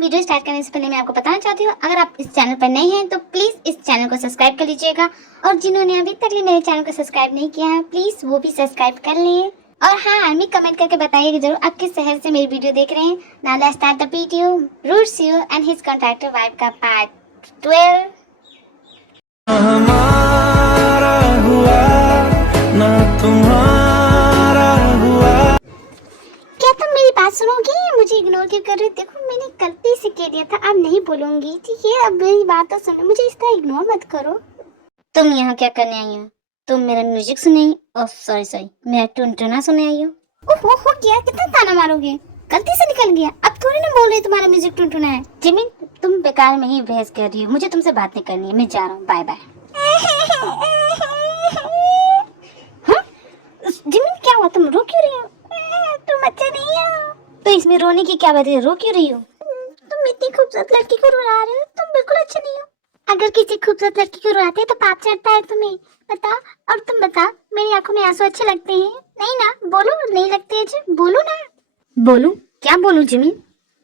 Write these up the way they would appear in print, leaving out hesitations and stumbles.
Video start करने से पहले मैं आपको बताना चाहती हूँ, अगर आप इस चैनल पर नए हैं तो प्लीज़ इस चैनल को सब्सक्राइब कर लीजिएगा, और जिन्होंने अभी तक मेरे चैनल को सब्सक्राइब नहीं किया है प्लीज़ वो भी सब्सक्राइब कर लें। और हाँ, आर्मी कमेंट करके बताइएगा जरूर आप किस शहर से मेरी वीडियो देख रहे हैं। Now let's start the video. Rude CEO and his contractor wife का पार्ट 12। हमारा हुआ ना तुम्हारा हुआ। क्या तुम मेरी बात सुनोगी? मुझे इग्नोर क्यों कर रहे हो? देखो मैंने गलती से कह दिया था, अब नहीं बोलूंगी, ठीक है? अब मेरी बात तो सुनो, मुझे इस तरह इग्नोर मत करो। तुम यहाँ क्या करने आई हो? तुम मेरा म्यूजिक सुने? ओह सॉरी, मेरा टुनटुना सुने आई हो? ओहो क्या, कितना ताना मारोगे? गलती से निकल गया, अब थोड़ी ना बोल रही तुम्हारा म्यूजिक टुनटुना है। जिमिन तुम बेकार में ही बहस कर रही हो, मुझे तुमसे बात नहीं करनी है, मैं जा रहा हूँ, बाय बाय। जिमिन क्या हुआ, तुम रो क्यों रही हो? तुम अच्छा नहीं हो। तो इसमें रोने की क्या बात है, रो क्यों रही हो? तुम इतनी खूबसूरत लड़की को रुला रहे हो, तुम बिल्कुल अच्छे नहीं हो। अगर किसी खूबसूरत लड़की को रुलाते हैं तो पाप चढ़ता है तुम्हें, बता। और तुम बता, मेरी आंखों में आंसू अच्छे लगते हैं? नहीं ना, बोलो नहीं लगते अच्छे, बोलो ना। बोलूं? क्या बोलूं जिमी?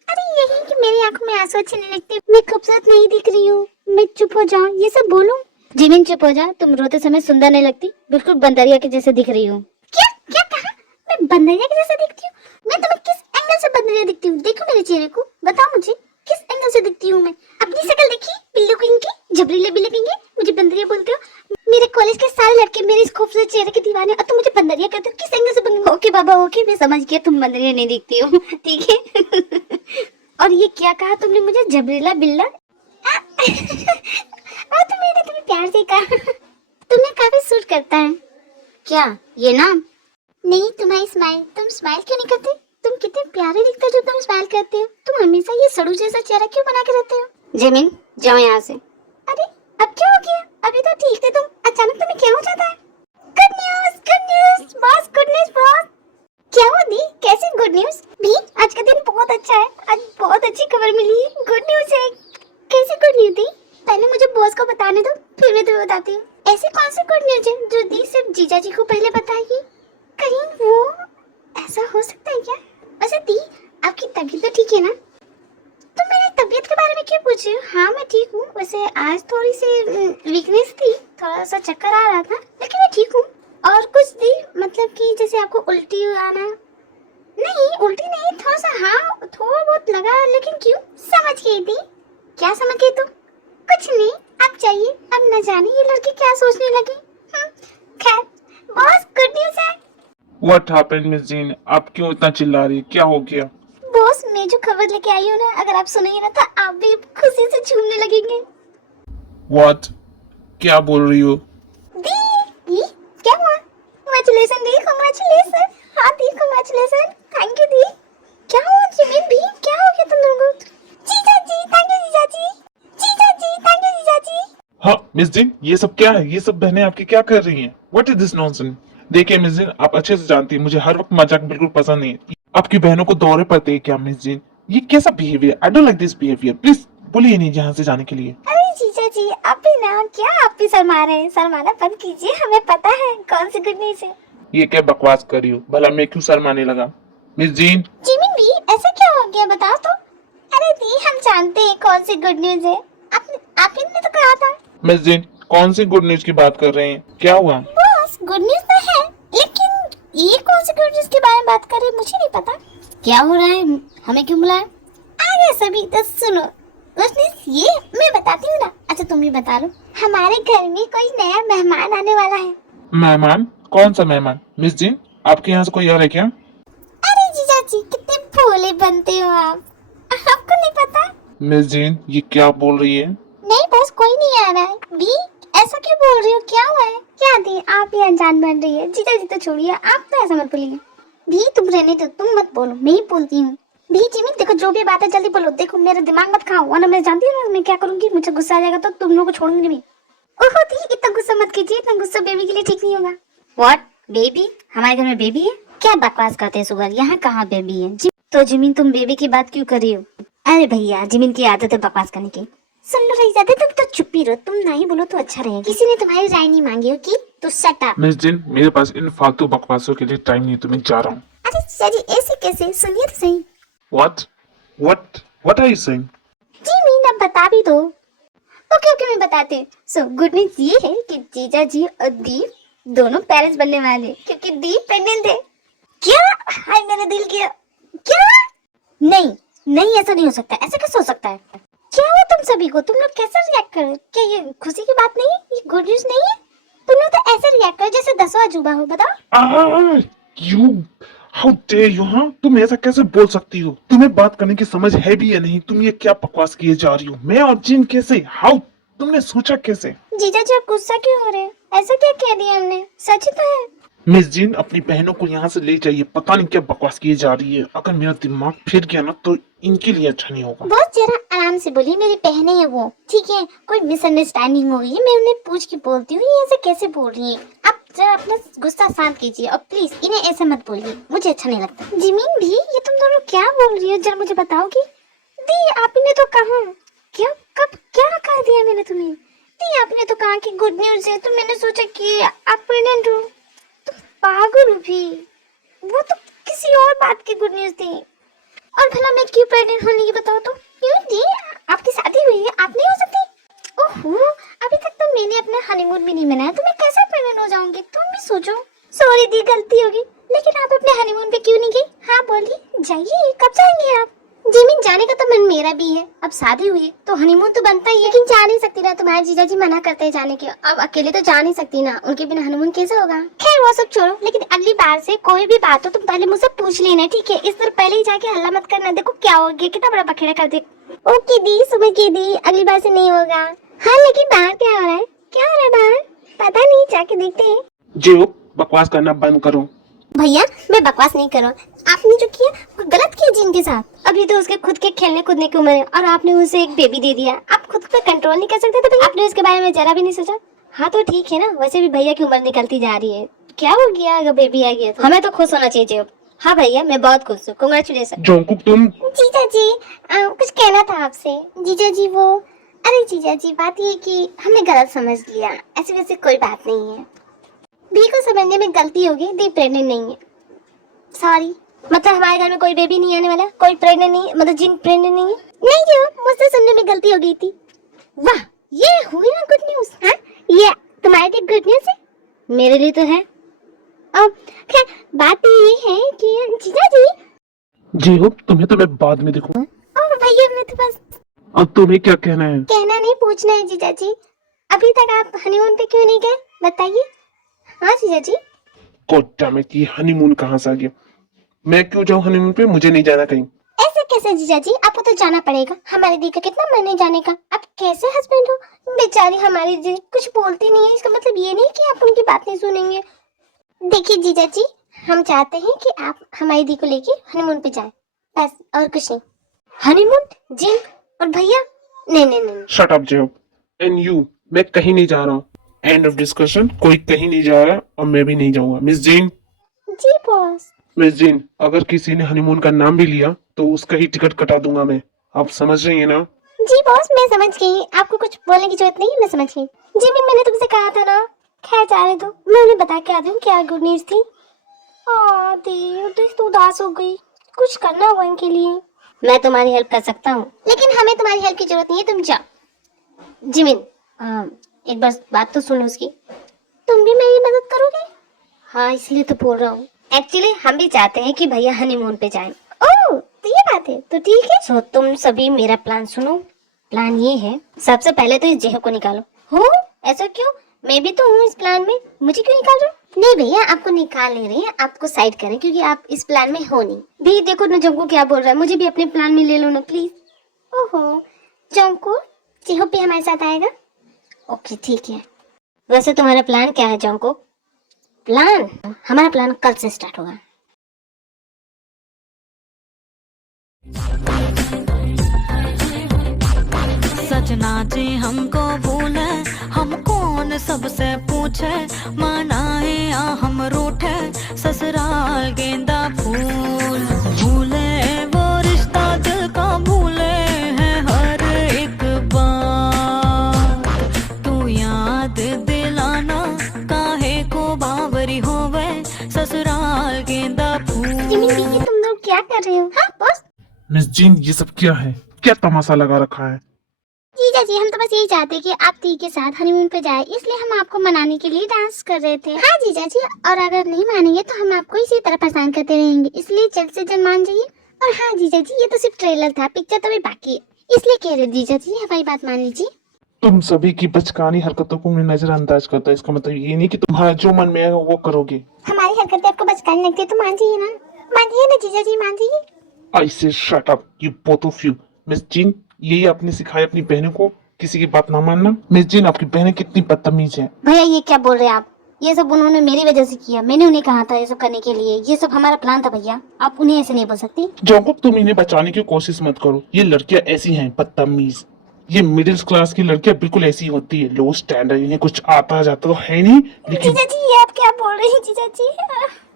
अरे यही कि मेरी आंखों में आंसू अच्छे नहीं लगते, मैं खूबसूरत नहीं दिख रही हूँ, मैं चुप हो जाऊं, ये सब बोलूं? जिमिन चुप हो जा, तुम रोते समय सुंदर नहीं लगती, बिल्कुल बंदरिया के जैसे दिख रही हो। क्या क्या कहा? मैं बंदरिया के जैसे दिखती हूँ? मैं तुम्हें किस एंगल से बंदरिया दिखती हूँ? देखो मेरे चेहरे को, बताओ मुझे किस एंगल से दिखती हूँ मैं? अपनी शक्ल देखी, बिल्लू किंग की, झबरीले बिल्लू किंग की, मुझे बंदरिया बोलते हो? मेरे कॉलेज के सारे लड़के मेरे इस खूबसूरत चेहरे के दीवाने, और तुम मुझे बंदरिया कहते हो? किस एंगल से बंदरिया? ओके बाबा ओके, मैं समझ गया तुम बंदरिया नहीं दिखती हो, ठीक है। और ये क्या कहा तुमने मुझे, झबरीला बिल्ला? तुमने प्यार से कहा। तुम्हें काफी सूट करता है। क्या ये नाम? नहीं, तुम्हारी स्माइल। तुम स्माइल क्यों नहीं करते? तुम कितने प्यारे दिखते हो जब तुम स्माइल करते हो। तुम हमेशा ये सड़ू जैसा चेहरा क्यों बना के रहते हो? जमीन जाओ यहाँ से। अरे अब क्या हो गया? अभी तो ठीक थे तुम, अचानक तुम्हें क्या हो जाता है? Good news boss, good news boss. क्या हुआ दी, कैसी गुड न्यूज़? भी आज का दिन बहुत अच्छा है, आज बहुत अच्छी खबर मिली है, गुड न्यूज़ है। कैसी गुड न्यूज़ दी? पहले मुझे बॉस को बताने दो, फिर मैं तुम्हें बताती हूँ। ऐसी कौन सी गुड न्यूज़ है जो दी सिर्फ जीजा जी को पहले बताएगी? कहीं वो ऐसा हो सकता है क्या? वैसे दी आपकी तबीयत तो ठीक है ना? तुम मेरी तबीयत के बारे में क्यों पूछ रही हो? हाँ मैं ठीक हूँ, वैसे आज थोड़ी सी वीकनेस थी, थोड़ा सा चक्कर आ रहा था, लेकिन मैं ठीक हूँ। और कुछ दी, मतलब कि जैसे आपको उल्टी आना? नहीं उल्टी नहीं, थोड़ा सा हाँ थोड़ा बहुत लगा, लेकिन क्यों? समझ गई दी। क्या समझ गई तुम? कुछ नहीं, अब चाहिए, अब न जाने ये लड़की क्या सोचने लगी। खैर बॉस गुड न्यूज़ है। What happened, Miss Jean? आप क्यों इतना चिल्ला रही? क्या हो गया? बॉस मैं जो खबर लेके आई हूँ ना, अगर आप सुनेंगे ना तो आप भी खुशी से झूमने लगेंगे। What? क्या बोल रही हो? दी क्या हुआ? कांग्रेचुलेशन दी, कांग्रेचुलेशन। हाँ दी कांग्रेचुलेशन, थैंक यू दी। क्या हुआ जिमिन भी, क्या हो गया तुम लोगों को? जीजा जी थैंक यू, जीजा जी, जीजा जी थैंक यू, जीजा जी। हाँ मिस जीन, ये सब क्या है? ये सब बहनें आपकी क्या कर रही हैं? What is this nonsense? देखिए मिस जीन, आप अच्छे से जानती हैं मुझे हर वक्त मजाक बिल्कुल पसंद नहीं है। आपकी बहनों को दौरे पड़ते हैं क्या मिस जीन? ये कैसा behaviour? I don't like this behaviour. Please बोलिए नहीं यहाँ से जाने के लिए। अरे जीजा जी आप भी ना, क्या आप भी शर्मा रहे हैं? शर्माना बंद कीजिए, हमें पता है कौन सी गुड न्यूज़ है। ये क्या बकवास कर रही हो? भला मैं क्यों शर्माने लगा? मिस जीन जिमिन भी ऐसा क्या हो गया, बताओ तो। अरे दी हम जानते हैं कौन सी गुड न्यूज़ है, आप ही ने तो कहा था। मिस जीन, कौन सी गुड न्यूज की बात कर रहे हैं? क्या हुआ? बॉस गुड न्यूज़ तो है, लेकिन ये कौन सी गुड न्यूज़ के बारे में बात कर रहे हैं मुझे नहीं पता। क्या हो रहा है, हमें क्यों बुलाया? आ गए सभी, तो सुनो ये मैं बताती हूँ ना। अच्छा तुम ही बता लो, हमारे घर में कोई नया मेहमान आने वाला है। मेहमान? कौन सा मेहमान? मिस जीन, आपके यहाँ से कोई आ रहा है क्या? अरे जीजा जी कितने भोले बनते हो आप, आपको नहीं पता? मिस जीन ये क्या बोल रही है? नहीं बस कोई नहीं आ रहा है। भी ऐसा क्यों बोल रही हो, क्या हुआ है? क्या दी आप ही अनजान बन रही है? जीजा जी तो छोड़िए, आप तो ऐसा मत बोलिए। भी तुम रहने दो, तुम मत बोलो, मैं ही बोलती हूँ। भी जिमी देखो, जो भी बात है जल्दी बोलो, देखो मेरा दिमाग मत खाओ, वरना मैं जानती हूँ ना मैं क्या करूंगी, मुझे गुस्सा आ जाएगा तो तुम लोगों को छोड़ूंगी नहीं। ओहो दी इतना गुस्सा मत कीजिए, इतना गुस्सा बेबी के लिए ठीक नहीं होगा। What baby? हमारे घर में बेबी है? क्या बकवास करते हैं सुगर, यहाँ कहाँ बेबी है? तो जिमिन तुम बेबी की बात क्यों कर रही हो? अरे भैया जिमिन की आदत है बकवास करने की। सुन लो रही जाते, तुम तो चुप ही रहो, तुम नहीं बोलो तो अच्छा रहेगा। किसी ने तुम्हारी राय नहीं मांगी हो की, तो शट अप। मिस जिन, मेरे पास इन फालतू बकवासों के लिए टाइम नहीं है, तो मैं जा रहा हूँ। अरे सर ऐसे कैसे, सुनिए तो सही। What? What are you saying? जी मीन अब बता भी दो। ओके ओके मैं बताती हूँ। सो गुड न्यूज ये है कि जीजा जी और दीप दोनों पेरेंट्स बनने वाले हैं, क्योंकि दीप प्रेग्नेंट है। क्या? हाय मेरा दिल किया। क्या? नहीं नहीं, ऐसा नहीं हो सकता। ऐसा कैसे हो सकता है? क्या हुआ तुम सभी को? तुम लोग कैसे रिएक्ट कर रहे हो? क्या ये खुशी की बात नहीं है? ये गुड न्यूज नहीं है? तुम लोग तो ऐसे रिएक्ट करो जैसे 10वां अजूबा हो। बताओ। You, how dare you, हाँ? तुम ऐसा कैसे बोल सकती हो? तुम्हें बात करने की समझ है भी या नहीं? तुम ये क्या बकवास किए जा रही हो? मैं और जिन कैसे? हाउ? तुमने सोचा कैसे? जीजा जी आप गुस्सा क्यों हो रहे हैं? ऐसा क्या कह दिया हमने? सच ही तो है। मिस जिन अपनी बहनों को यहाँ से ले जाइए। पता नहीं क्या बकवास किए जा रही है। अगर मेरा दिमाग फिर गया ना तो इनके लिए अच्छा नहीं होगा। बहुत जरा आराम से बोलिए, मेरी बहनें हैं वो, ठीक है? कोई मिसअंडरस्टैंडिंग हो गई है, मैं उन्हें पूछ के बोलती हूँ। ये ऐसे कैसे बोल रही हैं? आप जरा अपना गुस्सा शांत कीजिए और प्लीज इन्हें ऐसे मत बोलिए, मुझे अच्छा नहीं लगता। जिमीन भी, ये तुम दोनों क्या बोल रही हो? जरा मुझे बताओगी। दी आपने तो कहा। क्या? कब क्या कह दिया मैंने तुम्हें? दी आपने तो कहा कि गुड न्यूज है, तो मैंने सोचा कि आप प्रेग्नेंट हो। तुम पागल हो भी। वो तो किसी और बात की गुड न्यूज थी। और भला मैं क्यों प्रेग्नेंट होने की बताओ तो? क्यों जी? आपकी शादी हुई है, आप नहीं हो सकती? ओहो, अभी तक तो मैंने अपना हनीमून भी नहीं मनाया, तो मैं कैसे प्रेग्नेंट हो जाऊंगी? तुम भी सोचो। सॉरी दी, गलती होगी। लेकिन आप अपने हनीमून पे क्यों नहीं गई? हाँ बोलिए, जाइए। कब जाएंगे आप? जिमिन, जाने का तो मन मेरा भी है। अब शादी हुई है तो हनीमून तो बनता ही है। लेकिन जा नहीं सकती ना, तुम्हारे जीजा जी मना करते हैं जाने के। अब अकेले तो जा नहीं सकती ना, उनके बिना हनीमून कैसे होगा? खैर वो सब छोड़ो, लेकिन अगली बार से कोई भी बात हो तुम पहले मुझसे पूछ लेना, ठीक है? इस तरह पहले ही जाके हल्ला मत करना। देखो क्या हो गया, कितना बड़ा बखेड़ा कर दे। ओके दी, समझ गई दी, अगली बार से नहीं होगा। हाँ लेकिन बाहर क्या हो रहा है? क्या हो रहा है बाहर? पता नहीं, जाके देखते हैं। जो बकवास करना बंद करो। भैया मैं बकवास नहीं कर रहा हूँ। आपने जो किया वो गलत किया जिन के साथ। अभी तो उसके खुद के खेलने कूदने की उम्र है और आपने उसे एक बेबी दे दिया। आप खुद पे कंट्रोल नहीं कर सकते थे भैया? आपने उसके बारे में जरा भी नहीं सोचा? हाँ तो ठीक है ना, वैसे भी भैया की उम्र निकलती जा रही है। क्या हो गया अगर बेबी आ गया तो? हमें तो खुश होना चाहिए। हाँ भैया मैं बहुत खुश हूँ, कांग्रेचुलेशन। जोंकुक तुम। जीजा जी कुछ कहना था आपसे। जीजा जी वो, अरे जीजा जी बात ये कि हमने गलत समझ लिया, ऐसे वैसे कोई बात नहीं है। दी को समझने में गलती होगी, दी प्रेग्नेंट नहीं है। सॉरी, मतलब हमारे घर में कोई बेबी नहीं आने वाला, कोई प्रेग्नेंट नहीं, मतलब जिन प्रेग्नेंट नहीं है। नहीं जी, मुझसे सुनने में गलती हो गई थी। वाह, ये हुई ना गुड न्यूज। हाँ ये तुम्हारे लिए गुड न्यूज है, मेरे लिए तो है। खैर बात ये है कि जीजा जी। जी हो, तुम्हें तो मैं बाद में देखूंगा। और भैया मैं तो बस अब तुम्हें क्या कहना है? कहना नहीं, पूछना है जीजा जी। अभी तक आप हनीमून पे क्यों नहीं गए, बताइए। हाँ जीजा जी। गॉड डैम इट, ये हनीमून कहाँ से आ गया? मैं क्यों जाऊँ हनीमून पे? मुझे नहीं जाना कहीं। ऐसे कैसे जीजा जी, आपको तो जाना पड़ेगा। हमारी दी का कितना मन है जाने का। आप कैसे हस्बैंड हो? बेचारी हमारी दी कुछ बोलती नहीं है, इसका मतलब ये नहीं कि आप उनकी बात नहीं सुनेंगे। देखिए जीजा जी, हम चाहते हैं कि आप हमारी दी को लेके हनीमून पे जाएं, बस और कुछ नहीं। हनीमून जिन और भैया? नहीं नहीं नहीं। शट अप जेब। एंड यू, मैं कहीं नहीं जा रहा हूँ। End of discussion. कोई कहीं नहीं जा रहा और मैं भी नहीं जाऊंगा। Miss Jean. जी बॉस। मिस जीन, अगर किसी ने हनीमून का नाम भी लिया तो उसका ही टिकट कटा दूंगा मैं। आप समझ रही है ना? जी बॉस मैं समझ गई, आपको कुछ बोलने की जरूरत नहीं, मैं समझ गई। जी मैंने तुमसे कहा था ना। खैर जाने दो, मैं उन्हें बता के आ दूं क्या गुड न्यूज थी। दी तो उदास हो गई, कुछ करना होगा इनके लिए। मैं तुम्हारी हेल्प कर सकता हूँ, लेकिन हमें तुम्हारी हेल्प की जरूरत नहीं है, तुम जाओ। जिमिन एक बार बात तो सुनो उसकी। तुम भी मेरी मदद करोगे? हाँ इसलिए तो बोल रहा हूँ। एक्चुअली हम भी चाहते हैं कि भैया हनीमून पे जाएं। ओह तो ये बात है, तो ठीक है। सो तुम सभी मेरा प्लान सुनो। प्लान ये है, सबसे पहले तो इस जेह को निकालो। हो? ऐसा क्यों? मैं भी तो हूँ इस प्लान में, मुझे क्यों निकाल रहे हो? नहीं भैया आपको निकाल नहीं रहे हैं, आपको साइड करें क्योंकि आप इस प्लान में हो नहीं। भी देखो ना जंकू क्या बोल रहा है, मुझे भी अपने प्लान में ले लो ना प्लीज। ओहो जंकू, जेह भी हमारे साथ आएगा? ओके ठीक है। वैसे तुम्हारा प्लान क्या है जंकू? प्लान? हमारा प्लान कल से स्टार्ट होगा। सजना जी हमको भूले, हम कौन सबसे पूछे, मनाए या हम रूठे, ससुराल गेंदा फूल। भूले वो रिश्ता दिल का, भूले हैं हर एक बात। तू याद दिलाना काहे को बावरी होवे, ससुराल गेंदा फूल। तुम लोग क्या कर रहे हो? हाँ बॉस। मिस जीन, ये सब क्या है? क्या तमाशा लगा रखा है? जीजा जी, हम तो बस यही चाहते कि आप दी के साथ हनीमून पे जाए, इसलिए हम आपको मनाने के लिए डांस कर रहे थे। हाँ जीजा जी, और अगर नहीं मानेंगे तो हम आपको इसी तरह परेशान करते रहेंगे, इसलिए जल्द से जल्द मान जाइए। और हाँ जीजा जी, ये तो सिर्फ ट्रेलर था, पिक्चर तो अभी बाकी है, इसलिए कह रहे जीजा जी, हमारी बात मान लीजिए। तुम सभी की बचकानी हरकतों को मैं नजरअंदाज करता, इसका मतलब ये नहीं कि तुम्हारा जो मन में है वो करोगे। हमारी हरकतें आपको बचकानी लगती है तो मान जाइए ना, मानिए ना जीजा जी, मान जाइए। I say shut up you both of you. Miss Jean, यही आपने सिखाया अपनी बहनों को किसी की बात ना मानना? मिस जिन, आपकी बहनें कितनी बदतमीज है। भैया ये क्या बोल रहे हैं आप? ये सब उन्होंने मेरी वजह से किया, मैंने उन्हें कहा था ये सब करने के लिए, ये सब हमारा प्लान था भैया, आप उन्हें ऐसे नहीं बोल सकती। जॉन्गकुक, तुम इन्हें बचाने की कोशिश मत करो, ये लड़कियां ऐसी हैं बदतमीज। ये मिडिल क्लास की लड़कियां बिल्कुल ऐसी होती है, लो स्टैंडर्ड, इन्हें कुछ आता जाता तो है नहीं। लेकिन जीजा जी, ये आप क्या बोल रहे हैं जीजा जी?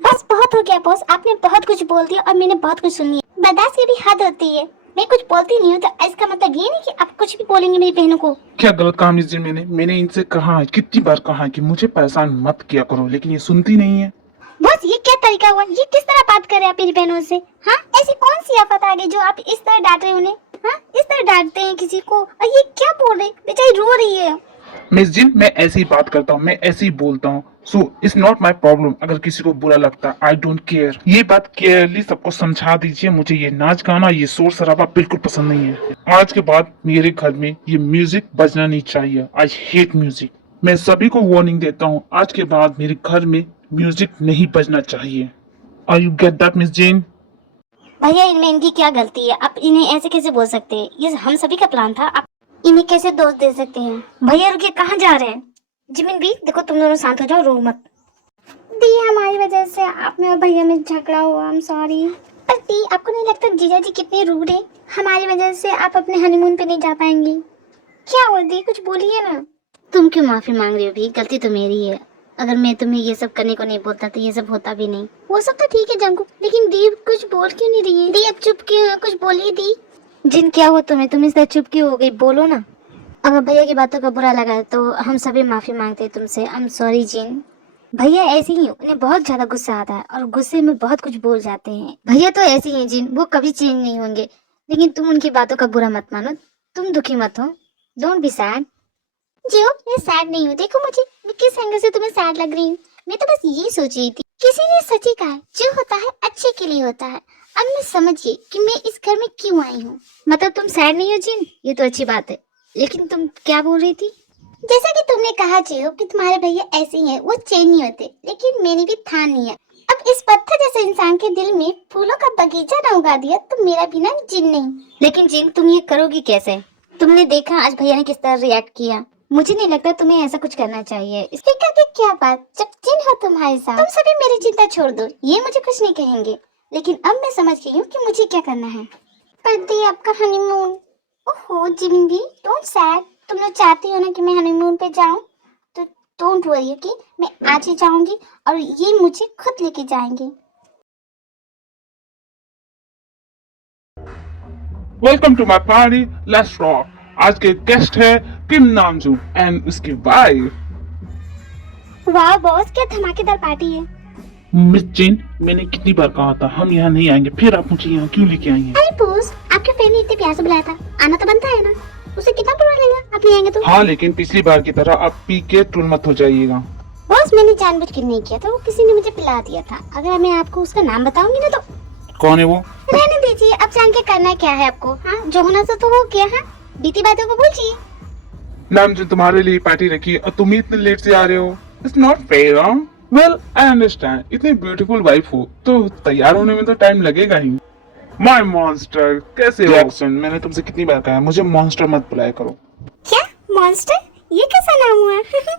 बस बहुत हो गया बॉस, आपने बहुत कुछ बोल दिया और मैंने बहुत कुछ सुन लिया। बर्दाश्त की भी हद होती है, मैं कुछ बोलती नहीं हूँ तो इसका मतलब ये नहीं कि आप कुछ भी बोलेंगे मेरी बहनों को। क्या गलत कहा मिस जिन? मैंने इनसे कहा है, कितनी बार कहा है कि मुझे परेशान मत किया करो, लेकिन ये सुनती नहीं है। बॉस ये क्या तरीका हुआ? ये किस तरह बात कर रहे हैं आप मेरी बहनों से? हाँ, ऐसी कौन सी आफत आ गई जो आप इस तरह डांट रहे हैं उन्हें? हाँ, इस तरह डांटते हैं किसी को? और ये क्या बोल रहे, बेचारी रो रही है। मिस जिन, मैं ऐसे ही बात करता हूँ, मैं ऐसे ही बोलता हूँ, so it's not my problem. अगर किसी को बुरा लगता, आई डोंट केयर। ये बात क्लियरली सबको समझा दीजिए, मुझे ये नाच गाना, ये शोर शराबा बिल्कुल पसंद नहीं है। आज के बाद मेरे घर में ये म्यूजिक बजना नहीं चाहिए। I hate music. मैं सभी को वार्निंग देता हूँ, आज के बाद मेरे घर में म्यूजिक नहीं बजना चाहिए। Are you get that miss Jean? भैया इनमें इनकी क्या गलती है? आप इन्हें ऐसे कैसे बोल सकते हैं? ये हम सभी का प्लान था, आप इन्हें कैसे दोष दे सकते हैं? भैया रुकिए, कहाँ जा रहे हैं? जिमिन भी देखो, तुम दोनों शांत हो जाओ, रो मत। दी, हमारी वजह से आप में और भैया में झगड़ा हुआ, आई एम सॉरी। पर दी, आपको नहीं लगता जीजा जी कितने रूड है? हमारी वजह से आप अपने हनीमून पे नहीं जा पाएंगी। क्या हुआ दी, कुछ बोलिए ना। तुम क्यों माफी मांग रही हो भी? गलती तो मेरी है, अगर मैं तुम्हें ये सब करने को नहीं बोलता तो ये सब होता भी नहीं। वो सब तो ठीक है जंकू, लेकिन दी कुछ बोल क्यों नहीं रही है? दी अब चुप क्यों है? कुछ बोलिए दी। जिन क्या हुआ तुम्हें? तुम इस तरह चुप क्यों हो गई? बोलो ना। अगर भैया की बातों का बुरा लगा तो हम सभी माफी मांगते हैं तुमसे। आई एम सॉरी जिन। भैया ऐसे ही उन्हें बहुत ज्यादा गुस्सा आता है और गुस्से में बहुत कुछ बोल जाते हैं। भैया तो ऐसे ही हैं जिन, वो कभी चेंज नहीं होंगे, लेकिन तुम उनकी बातों का बुरा मत मानो, तुम दुखी मत हो। Don't be sad. जी मैं सैड नहीं हूँ, देखो मुझे, मैं किस एंगल से तुम्हें सैड लग रही हूँ। मैं तो बस यही सोच रही थी, किसी ने सच ही कहा है, जो होता है अच्छे के लिए होता है। अब मैं समझिए कि मैं इस घर में क्यों आई हूँ। मतलब तुम सैड नहीं हो जिन, ये तो अच्छी बात है, लेकिन तुम क्या बोल रही थी? जैसा कि तुमने कहा जियो कि तुम्हारे भैया ऐसे ही हैं, वो चेंज नहीं होते, लेकिन मैंने भी ठान लिया, अब इस पत्थर जैसे इंसान के दिल में फूलों का बगीचा न उगा दिया तो मेरा भी ना जिन नहीं। लेकिन जिन तुम ये करोगी कैसे? तुमने देखा आज भैया ने किस तरह रिएक्ट किया। मुझे नहीं लगता तुम्हें ऐसा कुछ करना चाहिए। इसके करके क्या बात, जब जिन हो तुम्हारे साथ, तुम सभी मेरी चिंता छोड़ दो, ये मुझे कुछ नहीं कहेंगे। लेकिन अब मैं समझ गई हूँ कि मुझे क्या करना है। पर दी आपका हनीमून। ओहो जिमिन भी, डोंट सैड। तुम लोग चाहती हो ना कि मैं हनीमून पे जाऊं, तो डोंट वरी कि मैं आज ही जाऊंगी और ये मुझे खुद लेके जाएंगे। Welcome to my party, let's rock. आज के गेस्ट है किम नामजू एंड उसकी वाइफ। वाह बॉस, क्या धमाकेदार पार्टी है। मिस जिन, मैंने कितनी बार कहा था हम यहाँ नहीं आएंगे, फिर आप मुझे यहाँ क्यों लेके आई हैं? अरे बॉस, आपके फ्रेंड ने इतने प्यार से बुलाया था, आना तो बनता है ना। उसे कितना बुरा लगेगा आप नहीं आएंगे तो? हाँ, लेकिन पिछली बार की तरह आप पी के टूल मत हो जाइएगा। बॉस मैंने जानबूझ के नहीं किया था, वो किसी ने मुझे पिला दिया था। अगर मैं आपको उसका नाम बताऊंगी ना तो। कौन है वो? रहने दीजिए, अब जान के करना क्या है आपको? हाँ, जो होना था तो हो गया। हाँ, बीती बातों को भूलिए। नाम जो तुम्हारे लिए पार्टी रखी और तुम ही इतने लेट से आ रहे हो, it's not fair. Well I understand, इतनी ब्यूटीफुल वाइफ हो तो तैयार होने में तो टाइम लगेगा ही। माय मॉन्स्टर, कैसे हो? एक्शन, मैंने तुमसे कितनी बार कहा है मुझे मॉन्स्टर मत बुलाया करो। क्या मॉन्स्टर? ये कैसा नाम हुआ?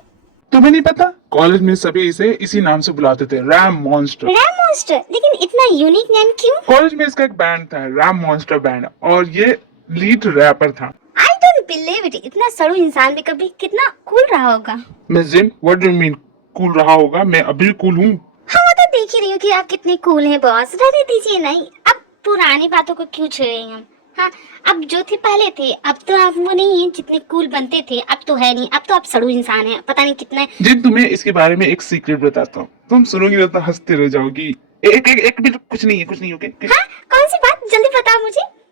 तुम्हें नहीं पता? कॉलेज में सभी इसे इसी नाम से बुलाते थे, रैम मॉन्स्टर। RAM monster? लेकिन इतना यूनिक नेम क्यों? कॉलेज में इसका एक बैंड था, रैम मॉन्स्टर बैंड, और ये लीड रैपर था। आई डोंट बिलीव इट, इतना सड़ू इंसान भी कभी कितना कूल रहा होगा। Miss Jin, what do you mean cool रहा होगा? मैं अभी कूल हूँ। हाँ वो तो देख ही रही हूँ कि आप कितने कूल हैं बॉस। रहने दीजिए नहीं, अब पुरानी बातों को क्यों छेड़े हम? हाँ, अब जो थे पहले थे, अब तो आप वो नहीं है जितने कूल बनते थे, अब तो है नहीं, अब तो आप सड़ू इंसान हैं, पता नहीं कितना। जिन, तुम्हें इसके बारे में एक सीक्रेट बताता हूँ, तुम सुनोगी तो हंसते रह जाओगी। एक मिनट, कुछ नहीं है, ओके? हाँ, कौन सी बात? जल्दी बताओ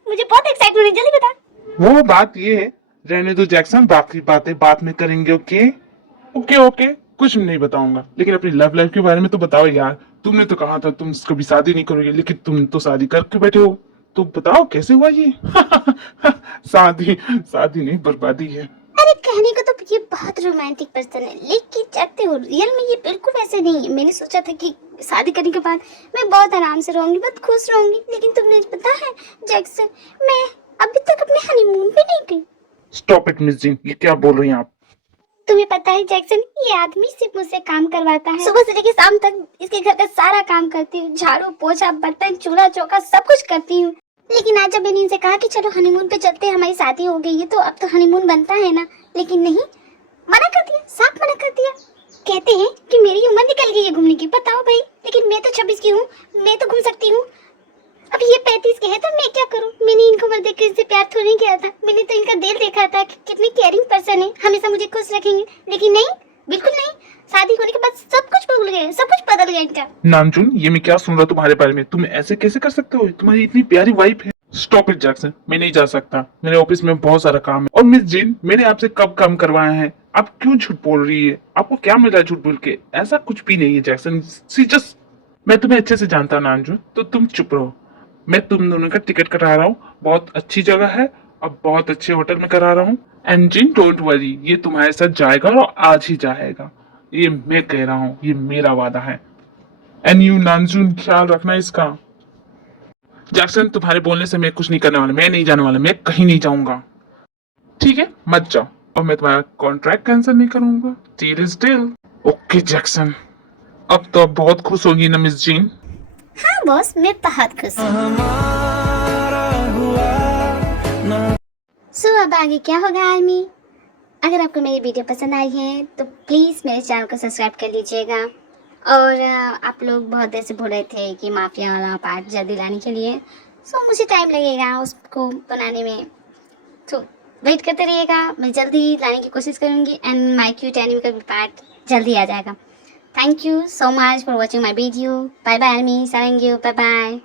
मुझे बहुत एक्साइटमेंट है, जल्दी बता। वो बात ये है, रहने दो जैक्सन, बाकी बातें बाद में करेंगे। ओके ओके ओके, कुछ नहीं बताऊंगा, लेकिन अपनी लव लाइफ के बारे में तो बताओ यार। तुमने तो कहा था तुम कभी शादी नहीं करोगे, लेकिन तुम तो शादी करके बैठे हो। तो बताओ कैसे हुआ ये? शादी शादी नहीं, बर्बादी है। अरे कहने को तो ये बहुत रोमांटिक पर्सन है, लेकिन जानते हो रियल में ये बिल्कुल वैसे नहीं है। मैंने सोचा था कि शादी करने के बाद मैं बहुत आराम से रहूंगी, बहुत खुश रहूंगी, लेकिन तुमने पता है जैक्सन, मैं अभी तक अपने हनीमून पे नहीं गई। स्टॉप इट मिस जीन, ये क्या बोल रही हैं आप? तुम्हें पता है जैक्सन, ये आदमी सिर्फ मुझसे काम करवाता है। सुबह से लेकर शाम तक इसके घर का सारा काम करती हूँ, झाड़ू पोछा बर्तन चूल्हा चौका सब कुछ करती हूँ। लेकिन आज जब मैंने इनसे कहा कि चलो हनीमून पे चलते हैं, हमारी शादी हो गई है तो अब तो हनीमून बनता है ना, लेकिन नहीं, मना कर दिया, साफ मना कर दिया। कहते हैं कि मेरी उम्र निकल गई है घूमने की। बताओ भाई, लेकिन मैं तो 26 की हूँ, मैं तो घूम सकती हूँ। अब ये 35 के है तो मैं क्या करूँ? मैंने इनको उम्र देख कर इनसे प्यार थोड़ी नहीं किया था, मैंने तो इनका दिल देखा था कि कितने केयरिंग पर्सन है, हमेशा मुझे खुश रखेंगे। लेकिन नहीं, बिल्कुल नहीं, शादी होने के बाद सब कुछ भूल गए, सब कुछ बदल गया इनका। नामचुन, ये मैं क्या सुन रहा तुम्हारे बारे में? तुम ऐसे कैसे कर सकते हो? तुम्हारी इतनी प्यारी वाइफ है। स्टॉप इट जैक्सन, मैं नहीं जा सकता, मेरे ऑफिस में बहुत सारा काम है। और मिस जीन, मैंने आपसे कब काम करवाया है? आप क्यों झूठ बोल रही है? आपको क्या मिला है झूठ बोल के? ऐसा कुछ भी नहीं है जैक्सन, सी जस्ट, मैं तुम्हें अच्छे से जानता नामचुन, तो तुम चुप रहो। मैं तुम दोनों का टिकट करा रहा हूँ, बहुत अच्छी जगह है, अब बहुत अच्छे होटल में करा रहा हूँ। एंड जिन डोंट वरी, ये तुम्हारे साथ जाएगा और आज ही जाएगा, ये मैं कह रहा हूँ, ये मेरा वादा है। एंड यू नामचुन, ख्याल रखना इसका। जैक्सन, तुम्हारे बोलने से मैं कुछ नहीं करने वाला, मैं नहीं जाने वाला, मैं कहीं नहीं जाऊंगा। ठीक है, मत जाओ, और मैं तुम्हारा कॉन्ट्रैक्ट कैंसिल नहीं करूंगा। Deal is deal. Okay Jackson, अब तो आप बहुत खुश होगी ना मिस जीन? हाँ बॉस, मैं बहुत खुश हूँ। सो अब आगे क्या होगा आर्मी? अगर आपको मेरी वीडियो पसंद आई है तो प्लीज़ मेरे चैनल को सब्सक्राइब कर लीजिएगा। और आप लोग बहुत देर से बोल रहे थे कि माफिया वाला पार्ट जल्दी लाने के लिए, सो मुझे टाइम लगेगा उसको बनाने में, तो वेट करते रहिएगा, मैं जल्दी लाने की कोशिश करूँगी। एंड माय क्यूट एनिमी का भी पार्ट जल्दी आ जाएगा। Thank you so much for watching my video. Bye bye army, सारंग यू, बाय बाय।